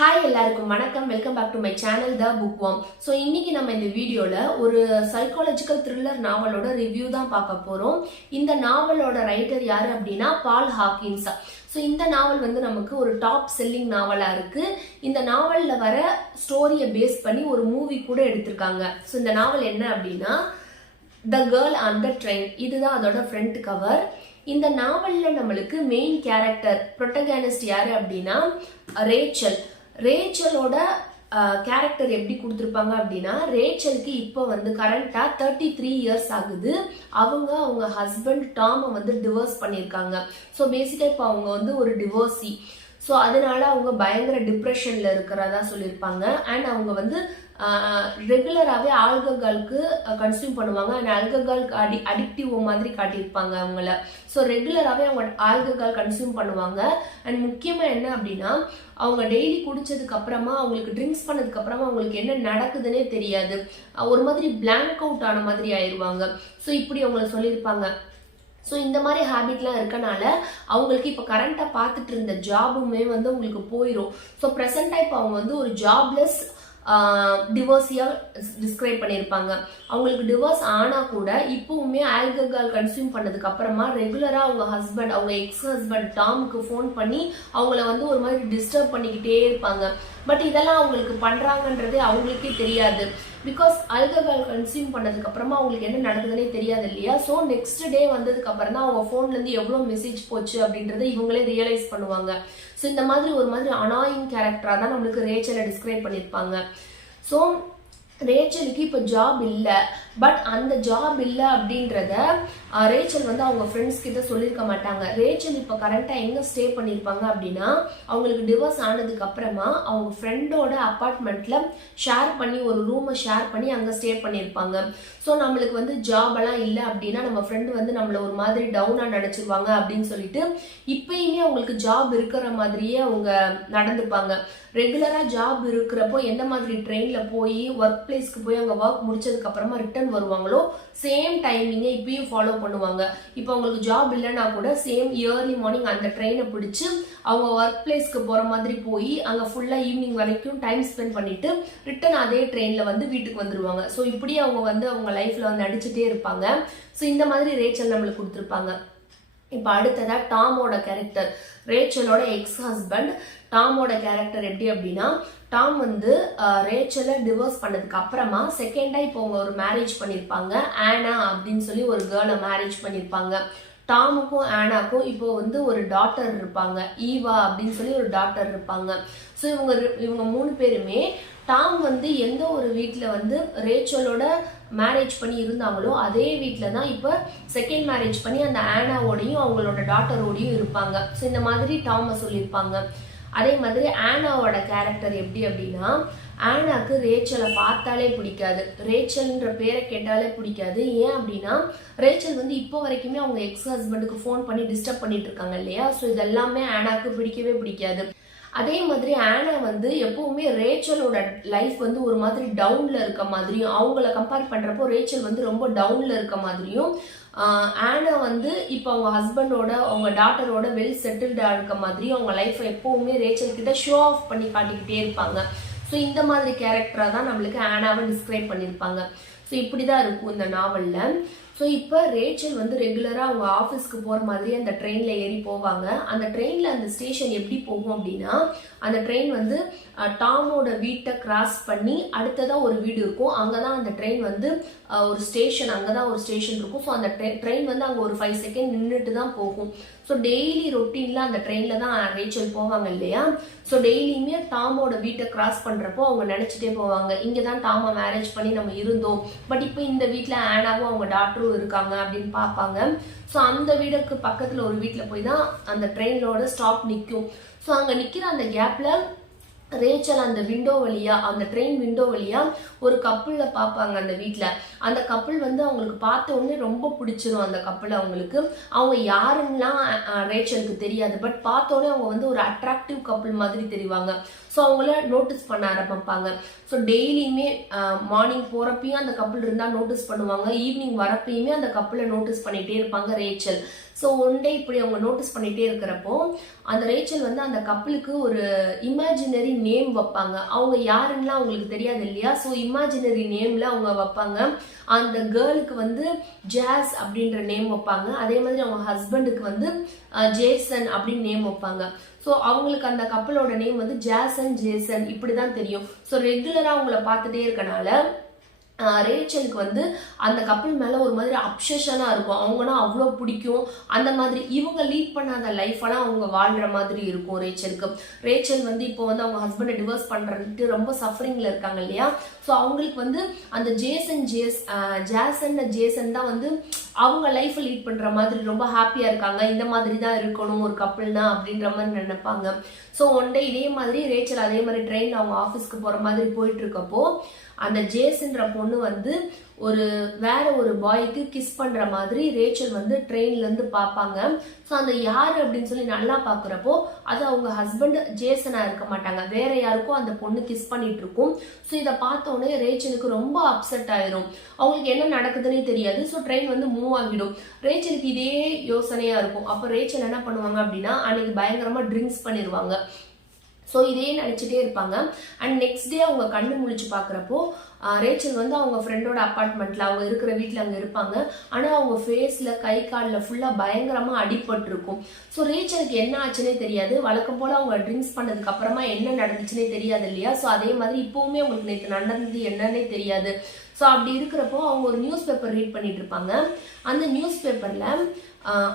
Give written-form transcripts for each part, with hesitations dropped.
Hi எல்லாருக்கும் வணக்கம். Welcome back to my channel the book worm. So இன்னைக்கு நம்ம இந்த வீடியோல ஒரு சைக்காலஜிக்கல் த்ரில்லர் நாவலோட ரிவ்யூ தான் பார்க்க போறோம். இந்த நாவலோட ரைட்டர் யாரு அப்படின்னா பால் ஹாக்கின்ஸ். ஸோ இந்த நாவல் வந்து நமக்கு ஒரு டாப் செல்லிங் நாவலா இருக்கு. இந்த நாவல்ல வர ஸ்டோரியை பேஸ் பண்ணி ஒரு மூவி கூட எடுத்திருக்காங்க. ஸோ இந்த நாவல் என்ன அப்படின்னா the girl on the train. இதுதான் அதோட ஃப்ரண்ட் கவர். இந்த நாவல்ல நம்மளுக்கு மெயின் கேரக்டர் ப்ரொட்டகானிஸ்ட் யாரு அப்படின்னா ரேச்சலோட கேரக்டர் எப்படி கொடுத்துருப்பாங்க அப்படின்னா, ரேச்சலுக்கு இப்போ வந்து கரண்டா 33 இயர்ஸ் ஆகுது. அவங்க ஹஸ்பண்ட் டாமை வந்து டிவோர்ஸ் பண்ணியிருக்காங்க. ஸோ பேசிக்கா இப்போ அவங்க வந்து ஒரு டிவோர்ஸி. ஸோ அதனால அவங்க பயங்கர டிப்ரெஷன்ல இருக்கிறதா சொல்லியிருப்பாங்க. அண்ட் அவங்க வந்து ரெகுலராகவே ஆல்கஹாலுக்கு கன்சியூம் பண்ணுவாங்க. அண்ட் ஆல்கஹாலுக்கு அடிக்டிவ் மாதிரி காட்டியிருப்பாங்க அவங்கள. ஸோ ரெகுலராகவே அவங்க ஆல்கஹால் கன்சியூம் பண்ணுவாங்க. அண்ட் முக்கியமாக என்ன அப்படின்னா, அவங்க டெய்லி குடிச்சதுக்கு அப்புறமா அவங்களுக்கு ட்ரிங்க்ஸ் பண்ணதுக்கு அப்புறமா அவங்களுக்கு என்ன நடக்குதுன்னே தெரியாது. ஒரு மாதிரி பிளாங்க் அவுட் ஆன மாதிரி ஆயிடுவாங்க. ஸோ இப்படி அவங்கள சொல்லியிருப்பாங்க. ஸோ இந்த மாதிரி ஹேபிட்லாம் இருக்கனால அவங்களுக்கு இப்போ கரண்டாக பார்த்துட்டு இருந்த ஜாபுமே வந்து உங்களுக்கு போயிடும். ஸோ ப்ரெசென்ட்டாக இப்போ அவங்க வந்து ஒரு ஜாப்லெஸ் டிவோர்ஸியா டிஸ்கிரைப் பண்ணியிருப்பாங்க. அவங்களுக்கு டிவோர்ஸ் ஆனா கூட இப்பவுமே ஆல்கஹால் கன்சியூம் பண்ணதுக்கு அப்புறமா ரெகுலரா அவங்க எக்ஸ் ஹஸ்பண்ட் டாமுக்கு ஃபோன் பண்ணி அவங்கள வந்து ஒரு மாதிரி டிஸ்டர்ப் பண்ணிக்கிட்டே இருப்பாங்க. பட் இதெல்லாம் அவங்களுக்கு பண்றாங்கன்றதே அவங்களுக்கே தெரியாது. பிகாஸ் ஆல்கஹால் கன்சியூம் பண்ணதுக்கு அப்புறமா அவங்களுக்கு என்ன நடக்குதுன்னே தெரியாது இல்லையா. ஸோ நெக்ஸ்ட் டே வந்ததுக்கு அப்புறம் தான் அவங்க ஃபோன்ல இருந்து எவ்வளவு மெசேஜ் போச்சு அப்படின்றத இவங்களே ரியலைஸ் பண்ணுவாங்க. ஸோ இந்த மாதிரி ஒரு மாதிரி அனாயிங் கேரக்டரா தான் நம்மளுக்கு ரேச்சலை டிஸ்கிரைப் பண்ணியிருப்பாங்க. ஸோ ரேச்சலுக்கு இப்போ ஜாப் இல்லை. பட் அந்த ஜாப் இல்லை அப்படின்றத ரேச்சல் வந்து அவங்க ஃப்ரெண்ட்ஸ் கிட்ட சொல்லியிருக்க மாட்டாங்க. ரேச்சல் இப்போ கரெக்டாக எங்கே ஸ்டே பண்ணியிருப்பாங்க அப்படின்னா, அவங்களுக்கு டிவோர்ஸ் ஆனதுக்கு அப்புறமா அவங்க ஃப்ரெண்டோட அப்பார்ட்மெண்ட்ல ஷேர் பண்ணி ஒரு ரூமை ஷேர் பண்ணி அங்கே ஸ்டே பண்ணியிருப்பாங்க. ஸோ நம்மளுக்கு வந்து ஜாப் எல்லாம் இல்லை அப்படின்னா நம்ம ஃப்ரெண்டு வந்து நம்மளை ஒரு மாதிரி டவுனாக நினச்சிருவாங்க அப்படின்னு சொல்லிட்டு இப்பயுமே அவங்களுக்கு ஜாப் இருக்கிற மாதிரியே அவங்க நடந்துப்பாங்க. ரெகுலரா ஜாப் இருக்கிறப்போ எந்த மாதிரி ட்ரெயின்ல போய் ஒர்க் பிளேஸ்க்கு போய் அவங்க ஒர்க் முடிச்சதுக்கு அப்புறமா ரிட்டர்ன் வருவாங்களோ சேம் டைமிங்கை இப்பயும் ஃபாலோ பண்ணுவாங்க. இப்போ அவங்களுக்கு ஜாப் இல்லைன்னா கூட சேம் இயர்லி மார்னிங் அந்த ட்ரெயினை பிடிச்சு அவங்க ஒர்க் பிளேஸ்க்கு போற மாதிரி போய் அங்க ஃபுல்லா ஈவினிங் வரைக்கும் டைம் ஸ்பெண்ட் பண்ணிட்டு ரிட்டர்ன் அதே ட்ரெயின்ல வந்து வீட்டுக்கு வந்துருவாங்க. ஸோ இப்படி அவங்க வந்து அவங்க லைஃப்ல வந்து அடிச்சுட்டே இருப்பாங்க. ஸோ இந்த மாதிரி ரேச்சல் நம்மளுக்கு கொடுத்துருப்பாங்க. இப்போ அடுத்ததா டாமோட கேரக்டர், ரேச்சலோட எக்ஸ் ஹஸ்பண்ட் டாமோட கேரக்டர் எப்படி அப்படின்னா, டாம் வந்து ரேச்சலை டிவோர்ஸ் பண்ணதுக்கு அப்புறமா செகண்டா இப்போ அவங்க ஒரு மேரேஜ் பண்ணியிருப்பாங்க. ஆனா அப்படின்னு சொல்லி ஒரு கேர்ளை மேரேஜ் பண்ணியிருப்பாங்க. டாமுக்கும் ஆனாக்கும் இப்போ வந்து ஒரு டாட்டர் இருப்பாங்க, ஈவா அப்படின்னு சொல்லி ஒரு டாட்டர் இருப்பாங்க. ஸோ இவங்க 3 பேருமே டாம் வந்து எந்த ஒரு வீட்டில் வந்து ரேச்சலோட மேரேஜ் பண்ணி இருந்தாங்களோ அதே வீட்டில் தான் இப்போ செகண்ட் மேரேஜ் பண்ணி அந்த ஆனாவோடையும் அவங்களோட டாட்டரோடையும் இருப்பாங்க. ஸோ இந்த மாதிரி டாமை சொல்லியிருப்பாங்க. அதே மாதிரி ஆனாவோட கேரக்டர் எப்படி அப்படின்னா, ஆனாக்கு ரேச்சலை பார்த்தாலே பிடிக்காது, ரேச்சல்ன்ற பேரை கேட்டாலே பிடிக்காது. ஏன் அப்படின்னா ரேச்சல் வந்து இப்போ வரைக்குமே அவங்க எக்ஸ் ஹஸ்பண்டுக்கு ஃபோன் பண்ணி டிஸ்டர்ப் பண்ணிட்டு இருக்காங்க இல்லையா. ஸோ இதெல்லாமே ஆனாக்கு பிடிக்கவே பிடிக்காது. அதே மாதிரி ஆனா வந்து எப்பவுமே ரேச்சலோட லைஃப் வந்து ஒரு மாதிரி டவுன்ல இருக்க மாதிரியும், அவங்கள கம்பேர் பண்றப்போ ரேச்சல் வந்து ரொம்ப டவுன்ல இருக்க மாதிரியும், ஆனா வந்து இப்போ அவங்க ஹஸ்பண்டோட அவங்க டாட்டரோட வெல் செட்டில்டா இருக்க மாதிரியும் அவங்க லைஃப் எப்பவுமே ரேச்சல் கிட்ட ஷோ ஆஃப் பண்ணி காட்டிக்கிட்டே இருப்பாங்க. ஸோ இந்த மாதிரி கேரக்டரா தான் நம்மளுக்கு ஆனாவை டிஸ்கிரைப் பண்ணியிருப்பாங்க. ஸோ இப்படிதான் இருக்கும் இந்த நாவல்ல. ஸோ இப்போ ரேச்சல் வந்து ரெகுலராக அவங்க ஆஃபீஸ்க்கு போகிற மாதிரி அந்த ட்ரெயினில் ஏறி போவாங்க. அந்த ட்ரெயினில் அந்த ஸ்டேஷன் எப்படி போகும் அப்படின்னா, அந்த ட்ரெயின் வந்து டாமோட வீட்டை கிராஸ் பண்ணி அடுத்ததாக ஒரு வீடு இருக்கும். அங்கே தான் அந்த ட்ரெயின் வந்து ஒரு ஸ்டேஷன், அங்கே தான் ஒரு ஸ்டேஷன் இருக்கும். ஸோ அந்த ட்ரெயின் வந்து அங்கே ஒரு 5 செகண்ட் நின்றுட்டு தான் போகும். ஸோ டெய்லி ரொட்டீனில் அந்த ட்ரெயினில் தான் ரேச்சல் போவாங்க இல்லையா. ஸோ டெய்லியுமே டாமோட வீட்டை கிராஸ் பண்ணுறப்போ அவங்க நினச்சிட்டே போவாங்க, இங்கே தான் டாமை மேரேஜ் பண்ணி நம்ம இருந்தோம், பட் இப்போ இந்த வீட்டில் ஆனாவும் அவங்க டாக்டரும் இருக்காங்க அப்படின்னு பார்ப்பாங்க. ஸோ அந்த வீடுக்கு பக்கத்தில் ஒரு வீட்டில் போய் தான் அந்த ட்ரெயினோட ஸ்டாப் நிற்கும். ஸோ அங்கே நிற்கிற அந்த கேப்பில் ரேச்சல் அந்த விண்டோ வழியா, அந்த ட்ரெயின் விண்டோ வழியா ஒரு கப்புள பார்ப்பாங்க அந்த வீட்டில். அந்த கப்புள் வந்து அவங்களுக்கு பார்த்த உடனே ரொம்ப பிடிச்சிரும். அந்த கப்புள் அவங்களுக்கு அவங்க யாருன்னா ரேச்சலுக்கு தெரியாது. பட் பார்த்த உடனே அவங்க வந்து ஒரு அட்ராக்டிவ் கப்புள் மாதிரி தெரிவாங்க. ஸோ அவங்கள நோட்டீஸ் பண்ண ஆரம்பிப்பாங்க. ஸோ டெய்லியுமே மார்னிங் போகிறப்பையும் அந்த கப்புள் இருந்தால் நோட்டீஸ் பண்ணுவாங்க, ஈவினிங் வரப்பையுமே அந்த கப்புளை நோட்டீஸ் பண்ணிகிட்டே இருப்பாங்க ரேச்சல். ஸோ ஒன் டே இப்படி அவங்க நோட்டீஸ் பண்ணிட்டே இருக்கிறப்போ அந்த ரேச்சல் வந்து அந்த கப்பலுக்கு ஒரு இமேஜினரி நேம் வைப்பாங்க. அவங்க யாருன்னா அவங்களுக்கு தெரியாது இல்லையா, ஸோ இமேஜினரி நேம்ல அவங்க வைப்பாங்க. அந்த கேர்ளுக்கு வந்து ஜாஸ் அப்படின்ற நேம் வைப்பாங்க. அதே மாதிரி அவங்க ஹஸ்பண்டுக்கு வந்து ஜேசன் அப்படின்னு நேம் வைப்பாங்க. ஸோ அவங்களுக்கு அந்த கப்பலோட நேம் வந்து ஜாசன் ஜேசன் இப்படிதான் தெரியும். ஸோ ரெகுலரா அவங்கள பார்த்துட்டே இருக்கனால ரேச்சலுக்கு வந்து அந்த கப்பல் மேல ஒரு மாதிரி அப்சஷனா இருக்கும். அவங்கன்னா அவ்வளோ பிடிக்கும். அந்த மாதிரி இவங்க லீட் பண்ணாத லைஃப் எல்லாம் அவங்க வாழ்ற மாதிரி இருக்கும் ரேச்சலுக்கு. ரேச்சல் வந்து இப்போ வந்து அவங்க ஹஸ்பண்டை டிவோர்ஸ் பண்றதுக்கு ரொம்ப சஃபரிங்ல இருக்காங்க இல்லையா, ஸோ அவங்களுக்கு வந்து அந்த ஜேசன் தான் வந்து அவங்க லைஃப் லீட் பண்ற மாதிரி ரொம்ப ஹாப்பியா இருக்காங்க. இந்த மாதிரி தான் இருக்கணும் ஒரு கப்பல்னா அப்படின்ற மாதிரி நினைப்பாங்க. ஸோ ஒன் டே இதே மாதிரி ரேச்சல் அதே மாதிரி ட்ரெயின் அவங்க ஆஃபீஸ்க்கு போற மாதிரி போயிட்டு இருக்கப்போ அந்த ஜேஸ்ன்ற பொண்ணு வந்து வேற ஒரு பாய்க்கு கிஸ் பண்ற மாதிரி ரேச்சல் வந்து ட்ரெயின்ல இருந்து பார்ப்பாங்க. ஸோ அந்த யாரு அப்படின்னு சொல்லி நல்லா பாக்குறப்போ அது அவங்க ஹஸ்பண்ட் ஜேசனா இருக்க மாட்டாங்க, வேற யாருக்கும் அந்த பொண்ணு கிஸ் பண்ணிட்டு இருக்கும். ஸோ இதை பார்த்தோன்னே ரேச்சலுக்கு ரொம்ப அப்செட் ஆயிரும். அவங்களுக்கு என்ன நடக்குதுன்னே தெரியாது. ஸோ ட்ரெயின் வந்து மூவ் ஆகிடும். ரேச்சலுக்கு இதே யோசனையா இருக்கும். அப்ப ரேச்சல் என்ன பண்ணுவாங்க அப்படின்னா அன்னைக்கு பயங்கரமா ட்ரிங்க்ஸ் பண்ணிடுவாங்க. ஸோ இதே நினைச்சிட்டே இருப்பாங்க. அண்ட் நெக்ஸ்ட் டே அவங்க கண்ணு முழிச்சு பாக்குறப்போ ரேச்சல் வந்து அவங்க ஃப்ரெண்டோட அப்பார்ட்மெண்ட்ல அவங்க இருக்கிற வீட்டில் அங்கே இருப்பாங்க. ஆனால் அவங்க ஃபேஸ்ல கை காலில் ஃபுல்லாக பயங்கரமா அடிபட்டு இருக்கும். ஸோ ரேச்சலுக்கு என்ன ஆச்சுன்னே தெரியாது. வழக்கம் போல அவங்க ட்ரிங்க்ஸ் பண்ணதுக்கு அப்புறமா என்ன நடந்துச்சுன்னே தெரியாது இல்லையா. ஸோ அதே மாதிரி இப்பவுமே அவங்களுக்கு நேற்று நடந்தது என்னன்னே தெரியாது. ஸோ அப்படி இருக்கிறப்போ அவங்க ஒரு நியூஸ் பேப்பர் ரீட் பண்ணிட்டு இருப்பாங்க. அந்த நியூஸ் பேப்பர்ல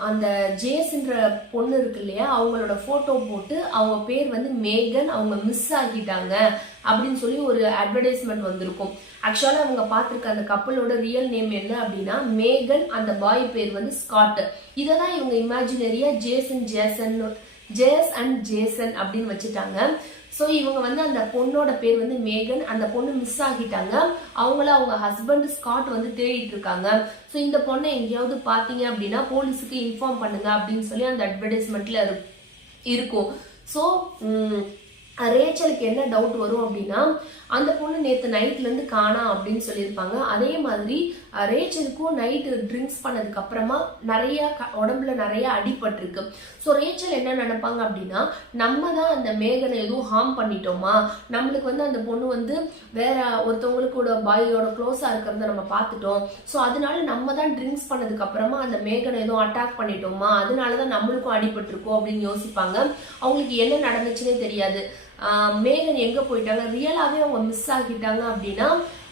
அந்த ஜேஸ்ன்ற பொண்ணு இருக்கு இல்லையா, அவங்களோட போட்டோ போட்டு அவங்க பேர் வந்து மேகன், அவங்க மிஸ் ஆகிட்டாங்க அப்படின்னு சொல்லி ஒரு அட்வர்டைஸ்மெண்ட் வந்திருக்கும். ஆக்சுவலா அவங்க பார்த்திருக்க அந்த கப்பலோட ரியல் நேம் என்ன அப்படின்னா மேகன், அந்த பாய் பேர் வந்து ஸ்காட். இததான் இவங்க இமேஜினரியா ஜேஸ் அண்ட் ஜேசன் அப்படின்னு வச்சுட்டாங்க. ஸோ இவங்க வந்து அந்த பொண்ணோட பேர் வந்து மேகன், அந்த பொண்ணு மிஸ் ஆகிட்டாங்க. அவங்கள அவங்க ஹஸ்பண்ட் ஸ்காட் வந்து தேடிட்டு இருக்காங்க. ஸோ இந்த பொண்ணை எங்கேயாவது பார்த்தீங்க அப்படின்னா போலீஸுக்கு இன்ஃபார்ம் பண்ணுங்க அப்படின்னு சொல்லி அந்த அட்வர்டைஸ்மெண்ட்ல இருக்கும். ஸோ ரேச்சலுக்கு என்ன டவுட் வரும் அப்படின்னா அந்த பொண்ணு நேற்று நைட்ல இருந்து காணா அப்படின்னு சொல்லியிருப்பாங்க. அதே மாதிரி ரேச்சலுக்கும் நைட்டு ட்ரிங்க்ஸ் பண்ணதுக்கு அப்புறமா நிறைய உடம்புல நிறைய அடிபட்டிருக்கு. ஸோ ரேச்சல் என்ன நினைப்பாங்க அப்படின்னா நம்ம தான் அந்த மேகனை எதுவும் ஹார்ம் பண்ணிட்டோமா, நம்மளுக்கு வந்து அந்த பொண்ணு வந்து வேற ஒருத்தவங்களுக்கூட பாயோட க்ளோஸா இருக்கிறத நம்ம பார்த்துட்டோம். ஸோ அதனால நம்ம தான் ட்ரிங்க்ஸ் பண்ணதுக்கு அப்புறமா அந்த மேகனை எதுவும் அட்டாக் பண்ணிட்டோமா, அதனாலதான் நம்மளுக்கும் அடிபட்டிருக்கோம் அப்படின்னு யோசிப்பாங்க. அவங்களுக்கு என்ன நடந்துச்சுன்னே தெரியாது. மேகன் எங்க போயிட்டாங்க, ரியலாவே அவங்க மிஸ் ஆகிட்டாங்க அப்படின்னா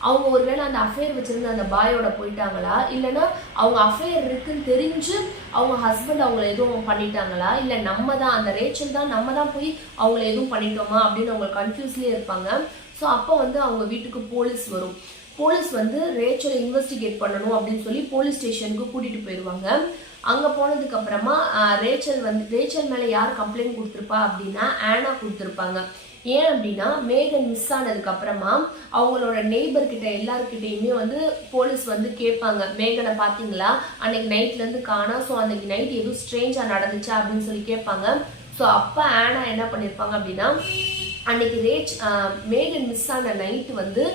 அவங்க ஒருவேளை அந்த அஃபேர் வச்சிருந்த அந்த பாயோட போயிட்டாங்களா, இல்லைன்னா அவங்க அஃபேர் இருக்குன்னு தெரிஞ்சு அவங்க ஹஸ்பண்ட் அவங்களை எதுவும் பண்ணிட்டாங்களா, இல்ல நம்ம தான் அந்த ரேச்சல் தான் நம்ம தான் போய் அவங்களை எதுவும் பண்ணிட்டோமா அப்படின்னு அவங்க கன்ஃபியூஸ்லயே இருப்பாங்க. ஸோ அப்போ வந்து அவங்க வீட்டுக்கு போலீஸ் வரும். போலீஸ் வந்து ரேச்சலை இன்வெஸ்டிகேட் பண்ணணும் அப்படின்னு சொல்லி போலீஸ் ஸ்டேஷனுக்கு கூட்டிட்டு போயிடுவாங்க. அங்க போனதுக்கு அப்புறமா ரேச்சல் மேல யார் கம்ப்ளைண்ட் கொடுத்திருப்பா அப்படின்னா ஆனா கொடுத்திருப்பாங்க. ஏன் அப்படின்னா மேகன் மிஸ் ஆனதுக்கு அப்புறமா அவங்களோட நெய்பர் கிட்ட எல்லாருக்கிட்டையுமே வந்து போலீஸ் வந்து கேட்பாங்க, மேகனை பாத்தீங்களா, அன்னைக்கு நைட்ல இருந்து காணா, ஸோ அன்னைக்கு நைட் எதுவும் ஸ்ட்ரேஞ்சா நடந்துச்சா அப்படின்னு சொல்லி கேட்பாங்க. ஸோ அப்ப ஆனா என்ன பண்ணிருப்பாங்க அப்படின்னா அன்னைக்கு மேகன் மிஸ் ஆன நைட்டு வந்து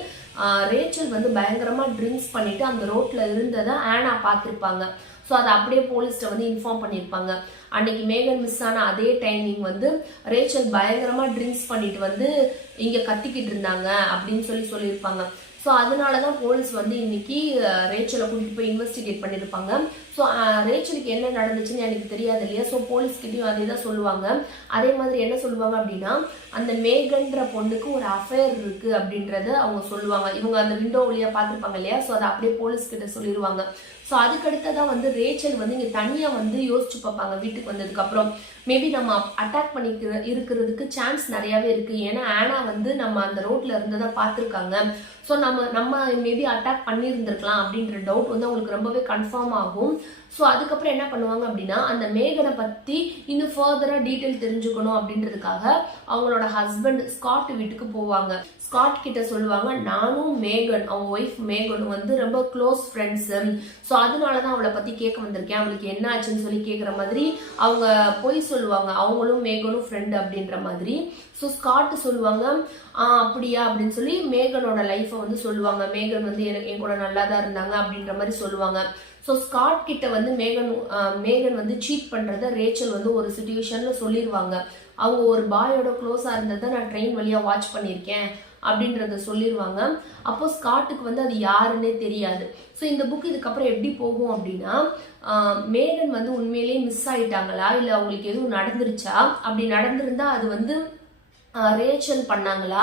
ரேச்சல் வந்து பயங்கரமா ட்ரிங்க்ஸ் பண்ணிட்டு அந்த ரோட்ல இருந்ததை ஆனா பார்த்திருப்பாங்க. ஸோ அதை அப்படியே போலீஸ்ட வந்து இன்ஃபார்ம் பண்ணியிருப்பாங்க. அன்னைக்கு மேகன் மிஸ் ஆன அதே டைமிங் வந்து ரேச்சல் பயங்கரமா ட்ரிங்க்ஸ் பண்ணிட்டு வந்து இங்க கத்திக்கிட்டு இருந்தாங்க அப்படின்னு சொல்லியிருப்பாங்க. ஸோ அதனாலதான் போலீஸ் வந்து இன்னைக்கு ரேச்சலை கூட்டிட்டு போய் இன்வெஸ்டிகேட் பண்ணிருப்பாங்க. ஸோ ரேச்சலுக்கு என்ன நடந்துச்சுன்னு எனக்கு தெரியாது இல்லையா, ஸோ போலீஸ்கிட்டையும் அதே தான் சொல்லுவாங்க. அதே மாதிரி என்ன சொல்லுவாங்க அப்படின்னா அந்த மேகன்ற பொண்ணுக்கு ஒரு அஃபேர் இருக்கு அப்படின்றத அவங்க சொல்லுவாங்க. இவங்க அந்த விண்டோ வழியா பார்த்துருப்பாங்க இல்லையா, ஸோ அதை அப்படியே போலீஸ் கிட்ட சொல்லிடுவாங்க. ஸோ அதுக்கடுத்ததான் வந்து ரேச்சல் வந்து இங்க தனியா வந்து யோசிச்சு பார்ப்பாங்க. வீட்டுக்கு வந்ததுக்கு அப்புறம் மேபி நம்ம அட்டாக் பண்ணி இருக்கிறதுக்கு சான்ஸ் நிறையவே இருக்கு. ஏன்னா ஆனா வந்து நம்ம அந்த ரோட்ல இருந்ததை பார்த்துருக்காங்க. ஸோ நம்ம மேபி அட்டாக் பண்ணியிருந்திருக்கலாம் அப்படின்ற டவுட் வந்து அவங்களுக்கு ரொம்பவே கன்ஃபார்ம் ஆகும். ஸோ அதுக்கப்புறம் என்ன பண்ணுவாங்க அப்படின்னா அந்த மேகனை பத்தி இன்னும் ஃபர்தரா டீட்டெயில் தெரிஞ்சுக்கணும் அப்படின்றதுக்காக அவங்களோட ஹஸ்பண்ட் ஸ்காட் வீட்டுக்கு போவாங்க. ஸ்காட் கிட்ட சொல்லுவாங்க, நானும் மேகன் அவங்க ஒய்ஃப் மேகனும் வந்து ரொம்ப க்ளோஸ் ஃப்ரெண்ட்ஸ், ஸோ அதனாலதான் அவளை பத்தி கேட்க வந்திருக்கேன், அவளுக்கு என்ன ஆச்சுன்னு சொல்லி கேட்குற மாதிரி அவங்க போய் சொல்லுவாங்க. அவங்களும் மேகனும் ஃப்ரெண்ட் அப்படின்ற மாதிரி. ஸோ ஸ்காட் சொல்லுவாங்க, அப்படியா அப்படின்னு சொல்லி மேகனோட லைஃபை வந்து சொல்லுவாங்க. மேகன் வந்து என் கூட நல்லா தான் இருந்தாங்க அப்படின்ற மாதிரி சொல்லுவாங்க. ஸோ ஸ்காட் கிட்ட வந்து மேகன் வந்து சீட் பண்றத ரேச்சல் வந்து ஒரு சுச்சுவேஷன்ல சொல்லிடுவாங்க. அவங்க ஒரு பாயோட க்ளோஸா இருந்ததை நான் ட்ரெயின் வழியா வாட்ச் பண்ணியிருக்கேன் அப்படின்றத சொல்லிடுவாங்க. அப்போ ஸ்காட்டுக்கு வந்து அது யாருன்னே தெரியாது. ஸோ இந்த புக் இதுக்கப்புறம் எப்படி போகும் அப்படின்னா, மேகன் வந்து உண்மையிலேயே மிஸ் ஆயிட்டாங்களா, இல்லை அவங்களுக்கு எதுவும் நடந்துருச்சா, அப்படி நடந்திருந்தா அது வந்து ரேச்சல் பண்ணாங்களா,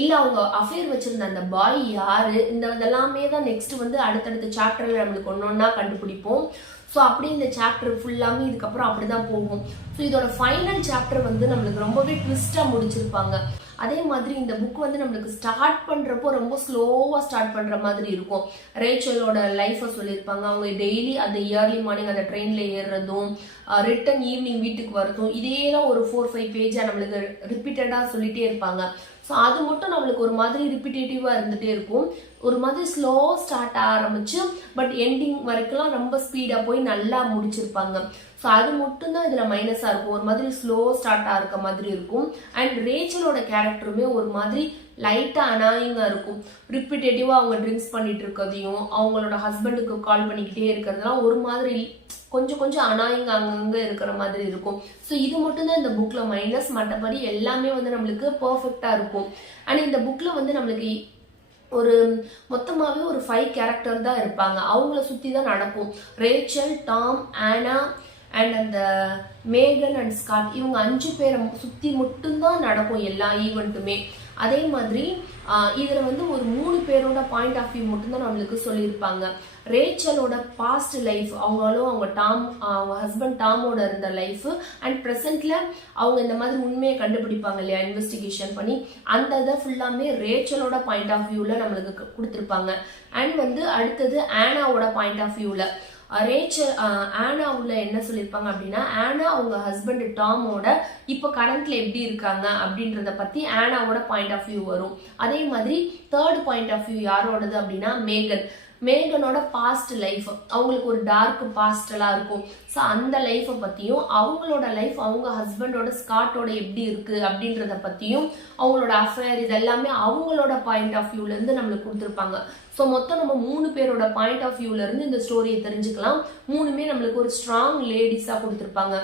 இல்ல அவங்க அஃபேர் வச்சிருந்த அந்த பாய் யாரு, இதெல்லாமே தான் நெக்ஸ்ட் வந்து அடுத்தடுத்த சாப்டர்ல நம்மளுக்கு ஒன்னொன்னா கண்டுபிடிப்போம். ஸோ அப்படி இந்த சாப்டர் ஃபுல்லாமே இதுக்கப்புறம் அப்படிதான் போகும். ஸோ இதோட ஃபைனல் சாப்டர் வந்து நம்மளுக்கு ரொம்பவே ட்விஸ்டா முடிச்சிருப்பாங்க. அதே மாதிரி இந்த புக் வந்து நம்மளுக்கு ஸ்டார்ட் பண்றப்போ ரொம்ப ஸ்லோவா ஸ்டார்ட் பண்ற மாதிரி இருக்கும். ரேச்சலோட லைஃபை சொல்லியிருப்பாங்க. அவங்க டெய்லி அந்த இயர்லி மார்னிங் அந்த ட்ரெயின்ல ஏறுறதும், ரிட்டன் ஈவினிங் வீட்டுக்கு வரதும், இதே தான் ஒரு 4-5 பேஜா நம்மளுக்கு ரிப்பீட்டடா சொல்லிட்டே இருப்பாங்க. ஸோ அது மட்டும் நம்மளுக்கு ஒரு மாதிரி ரிப்பீட்டேட்டிவா இருந்துட்டே இருக்கும். ஒரு மாதிரி ஸ்லோ ஸ்டார்ட் ஆரம்பிச்சு பட் எண்டிங் வரைக்கும் ரொம்ப ஸ்பீடா போய் நல்லா முடிச்சிருப்பாங்க. ஸோ அது மட்டும் தான் இதுல மைனஸா இருக்கும். ஒரு மாதிரி ஸ்லோ ஸ்டார்ட் ஆகிற மாதிரி இருக்கும். அண்ட் ரேச்சலோட கேரக்டருமே ஒரு மாதிரி லைட்டா அனாயிங்கா இருக்கும். ரிப்பீட்டேட்டிவா அவங்க ட்ரிங்க்ஸ் பண்ணிட்டு இருக்கிறதையும், அவங்களோட ஹஸ்பண்டுக்கு கால் பண்ணிக்கிட்டே இருக்கிறதுலாம் ஒரு மாதிரி கொஞ்சம் அனாயிங் அங்கங்க இருக்கிற மாதிரி இருக்கும். ஸோ இது மட்டும் தான் இந்த புக்ல மைனஸ். மற்றபடி எல்லாமே வந்து நம்மளுக்கு பர்ஃபெக்டா இருக்கும். அண்ட் இந்த புக்ல வந்து நம்மளுக்கு ஒரு மொத்தமாவே ஒரு 5 கேரக்டர் தான் இருப்பாங்க. அவங்கள சுத்தி தான் நடக்கும். ரேச்சல், டாம், ஆனா அண்ட் அந்த மேகன் அண்ட் ஸ்காட், இவங்க 5 பேரை சுத்தி மட்டும்தான் நடக்கும் எல்லா ஈவெண்ட்டுமே. அதே மாதிரி இதுல வந்து ஒரு 3 பேரோட பாயிண்ட் ஆஃப் வியூ மட்டும்தான் நம்மளுக்கு சொல்லியிருப்பாங்க. ரேச்சலோட பாஸ்ட் லைஃப், அவங்க ஹஸ்பண்ட் டாமோட இருந்த லைஃப், அண்ட் ப்ரெசென்ட்ல அவங்க இந்த மாதிரி உண்மையை கண்டுபிடிப்பாங்க இல்லையா, இன்வெஸ்டிகேஷன் பண்ணி, அந்த இதை ஃபுல்லாமே ரேச்சலோட பாயிண்ட் ஆஃப் வியூல நம்மளுக்கு கொடுத்துருப்பாங்க. அண்ட் வந்து அடுத்தது ஆனாவோட பாயிண்ட் ஆஃப் வியூல ஆனாவுல என்ன சொல்லியிருப்பாங்க அப்படின்னா, ஆனா அவங்க ஹஸ்பண்ட் டாமோட இப்ப கரண்ட்ல எப்படி இருக்காங்க அப்படின்றத பத்தி ஆனாவோட பாயிண்ட் ஆஃப் வியூ வரும். அதே மாதிரி தேர்ட் பாயிண்ட் ஆஃப் வியூ யாரோடது அப்படின்னா மேகனோட பாஸ்ட் லைஃப், அவங்களுக்கு ஒரு டார்க் பாஸ்ட் எல்லாம் இருக்கும். ஸோ அந்த லைஃப்பை பத்தியும், அவங்களோட லைஃப் அவங்க ஹஸ்பண்டோட ஸ்காட்டோட எப்படி இருக்கு அப்படின்றத பத்தியும், அவங்களோட அஃபேர், இதெல்லாமே அவங்களோட பாயிண்ட் ஆஃப் வியூல இருந்து நம்மளுக்கு கொடுத்துருப்பாங்க. ஸோ மொத்தம் நம்ம 3 பேரோட பாயிண்ட் ஆஃப் வியூல இருந்து இந்த ஸ்டோரியை தெரிஞ்சுக்கலாம். 3மே நம்மளுக்கு ஒரு ஸ்ட்ராங் லேடிஸா கொடுத்துருப்பாங்க.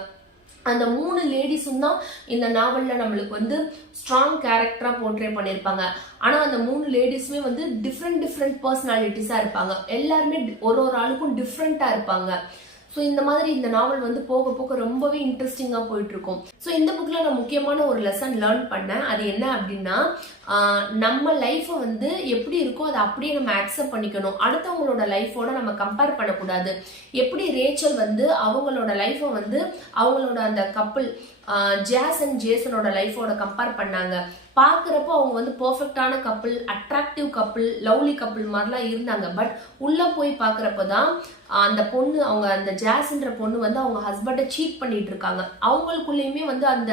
அந்த 3 லேடிஸும் தான் இந்த நாவல்ல நம்மளுக்கு வந்து ஸ்ட்ராங் கேரக்டரா போர்ட்ரே பண்ணியிருப்பாங்க. ஆனா அந்த 3 லேடிஸுமே வந்து டிஃப்ரெண்ட் பர்சனாலிட்டிஸா இருப்பாங்க. எல்லாருமே ஒரு ஆளுக்கும் டிஃப்ரெண்டா இருப்பாங்க. ஸோ இந்த மாதிரி இந்த நாவல் வந்து போக போக ரொம்பவே இன்ட்ரெஸ்டிங்கா போயிட்டு இருக்கும். ஸோ இந்த புக்ல நான் முக்கியமான ஒரு லெசன் லேர்ன் பண்ணேன். அது என்ன அப்படின்னா, நம்ம லைஃப்பை வந்து எப்படி இருக்கோ அதை அப்படியே நம்ம அக்செப்ட் பண்ணிக்கணும். அடுத்தவங்களோட லைஃபோட நம்ம கம்பேர் பண்ணக்கூடாது. எப்படி ரேச்சல் வந்து அவங்களோட லைஃப்பை வந்து அவங்களோட அந்த கப்பிள் ஜாஸ் அண்ட் ஜேசனோட லைஃபோட கம்பேர் பண்ணாங்க. பாக்குறப்போ அவங்க வந்து பெர்ஃபெக்டான couple, attractive couple, lovely couple மாதிரிலாம் இருந்தாங்க. பட் உள்ள போய் பாக்குறப்பதான் அந்த பொண்ணு, அவங்க அந்த ஜாஸ்ன்ற பொண்ணு வந்து அவங்க ஹஸ்பண்டை சீட் பண்ணிட்டு இருக்காங்க. அவங்களுக்குள்ளயுமே வந்து அந்த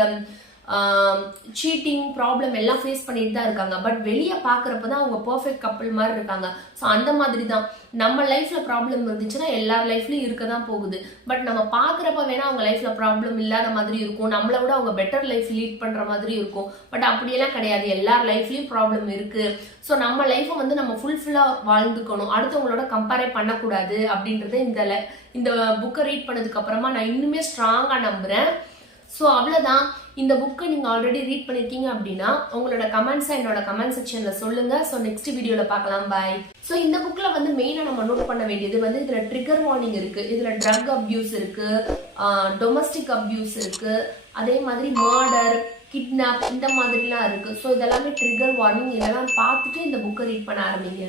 சீட்டிங் ப்ராப்ளம் எல்லாம் ஃபேஸ் பண்ணிட்டு தான் இருக்காங்க. பட் வெளியே பாக்குறப்பதான் அவங்க பெர்ஃபெக்ட் கப்பிள் மாதிரி இருக்காங்க. ஸோ அந்த மாதிரி தான் நம்ம லைஃப்ல ப்ராப்ளம் இருந்துச்சுன்னா எல்லார் லைஃப்லயும் இருக்க தான் போகுது. பட் நம்ம பாக்குறப்ப வேணா அவங்க லைஃப்ல ப்ராப்ளம் இல்லாத மாதிரி இருக்கும், நம்மளை விட அவங்க பெட்டர் லைஃப் லீட் பண்ற மாதிரி இருக்கும். பட் அப்படியெல்லாம் கிடையாது, எல்லார் லைஃப்லயும் ப்ராப்ளம் இருக்கு. ஸோ நம்ம லைஃப்பை வந்து நம்ம ஃபுல்ஃபில்லா வாழ்ந்துக்கணும், அடுத்தவங்களோட கம்பேரே பண்ணக்கூடாது அப்படின்றத இந்த புக்கை ரீட் பண்ணதுக்கு அப்புறமா நான் இன்னுமே ஸ்ட்ராங்கா நம்புறேன். ஸோ அவ்வளோதான். இந்த புக்கை நீங்கள் ஆல்ரெடி ரீட் பண்ணியிருக்கீங்க அப்படின்னா உங்களோட கமெண்ட்ஸை என்னோட கமெண்ட் செக்ஷனில் சொல்லுங்க. ஸோ நெக்ஸ்ட் வீடியோவில் பார்க்கலாம். பாய். ஸோ இந்த புக்கில் வந்து மெயினாக நம்ம நோட் பண்ண வேண்டியது வந்து இதில் ட்ரிகர் வார்னிங் இருக்கு, இதில் ட்ரக் அப்யூஸ் இருக்கு, டொமஸ்டிக் அப்யூஸ் இருக்கு, அதே மாதிரி மர்டர், கிட்னாப், இந்த மாதிரிலாம் இருக்கு. ஸோ இதெல்லாமே ட்ரிகர் வார்னிங். இதெல்லாம் பார்த்துட்டு இந்த புக்கை ரீட் பண்ண ஆரம்பிங்க.